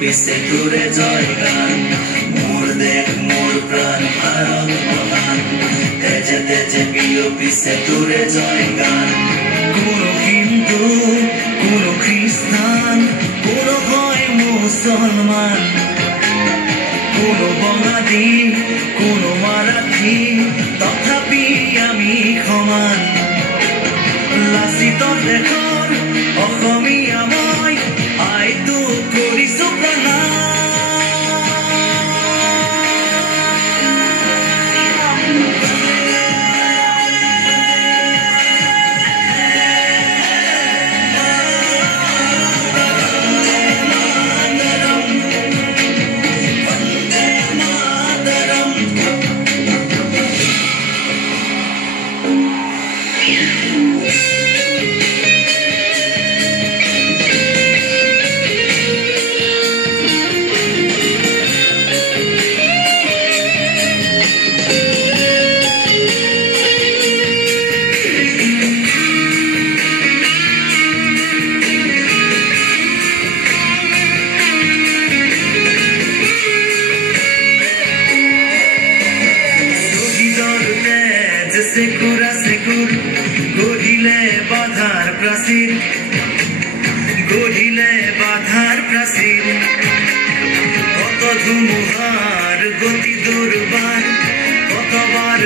পিছে তোরে জয় গান মোর দেখ মোর প্রাণ ভারত মহান তেজে তেজে প্রিয় পিছে তোরে জয় গান কোনো হিন্দু কোনো খ্রিস্টান কোনো হয় মুসলমান কোনো বঙালী কোনো মারাঠী তথাপি আমি সমান লাচিত দেশৰ অসমীয়া মই আইতো কৰিছো সেকুৰ গঢ়িলে বাধাৰ প্ৰাচীৰ কত ধুমুহাৰ গতি দুৰ্বাৰ কতবাৰ